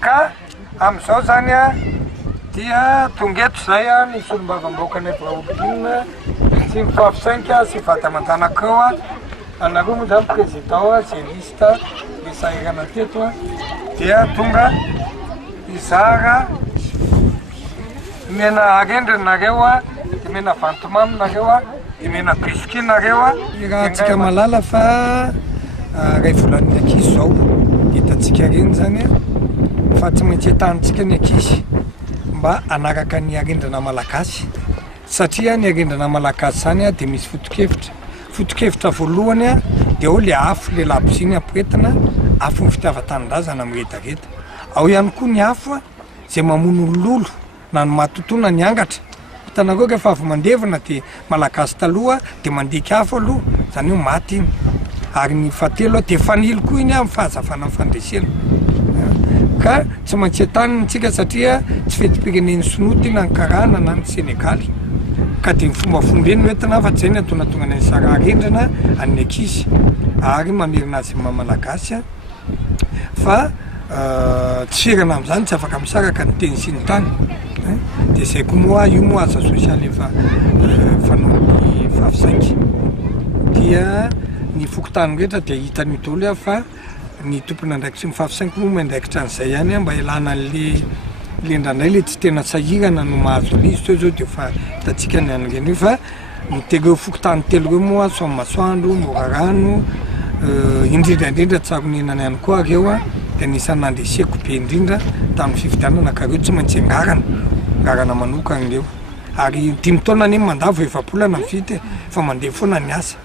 ka am'izao zany a dia tonga eto zay a nisy olombavamboaka ny vaholikina sy mifafisainka sy vataman-tanakao a anareo moa zany président a zay lista le sahirana teto a dia tonga izara mena arendrinareo a de mena vantomamynareo a de mena biskinareo a raha antsika malala fa ray volan'ny ankizy zao hitatsika reny zany a fa tsy maintsy atanitsika ny ankizy mba anaraka ny arendrina malagasy satria ny arendrina malagasy zany a de misy fotokevitra voalohany a de ao le afo le laboziny ampiretina afo ny fitiavan-tanindrazana amiretareta ao ihany koa ny afo a zay mamono ololo na ny matotona ny angatra hitanareo rehefa avy mandevina de malagasy taloha de mandika afo aloha zany hoe maty iny ary ny fahatelo de fanily koa iny amin'ny fahazavana fandresena ka tsy maintsy atanitsika satria tsy fetim-pireneny sonoty na ny karana na ny Senegaly ka de ny fomba fombreny oentina fa tsy zay ny atonatonga ny sara arendrina amin'ny ankizy ary mamerina azy mamalagasy a fa tsy ferana am'izany tsy afaka misaraka ny teny sy ny tany de zay koa moa io moa asa sosialy efa fanaony fahafisainky dia ny fokotany rehetra de hitan'io daholo a fa ny tompony andraikitra sy mifahafisainky moa mandraikitra an'izay ihany a mba ilana an'le lendranay le tsy tena sahirana no mahazo alizy teo zao de fa hitatsika ny an'ireny io fa mitereo fokotany telo reo moa somasoandro morarano indrindraindrindra tsaronenany ihany koa reo a de anisan'ny nandreseko be indrindra tamin'ny fividianana ka reo tsy maintsy angarana manokana reo ary 5 taona ane mandavo efapolana vity fa mandeha foana ny asa